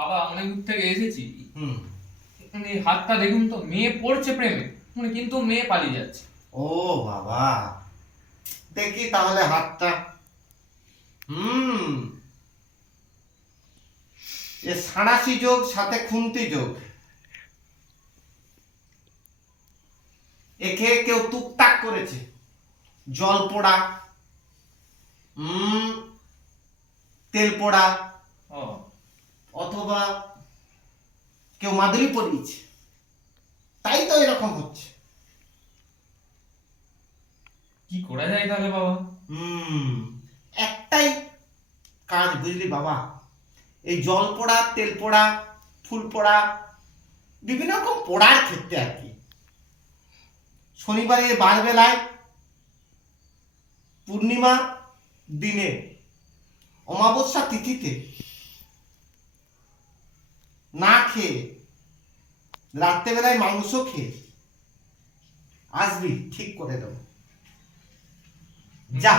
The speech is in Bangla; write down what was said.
বাবা অনেক দূর থেকে এসেছি। হুম। মানে হাতটা দেখুন তো, মেয়ে পড়ছে প্রেমে, মানে কিন্তু মেয়ে পালিয়ে যাচ্ছে। ও বাবা, দেখি তাহলে হাতটা। হুম, এ সাঁড়াশি যোগ সাথে খুন্তি যোগ, একে কেউ টুকটাক করেছে। জল পোড়া, তেল পোড়া, ও, অথবা কেউ মাদুরি পরিয়েছে, তাই তো এরকম হচ্ছে। কি করা যায় তাহলে বাবা? একটাই কাজ, বুঝলি বাবা, এই জল পোড়া, তেল পোড়া, ফুল পোড়া, বিভিন্ন রকম পোড়ার ক্ষেত্রে আর কি, শনিবারের বার বেলায়, পূর্ণিমা দিনে, অমাবস্যা তিথিতে না খেয়ে, রাত্রেবেলায় মাংস খেয়ে আসবি, ঠিক করে দেবো। যা।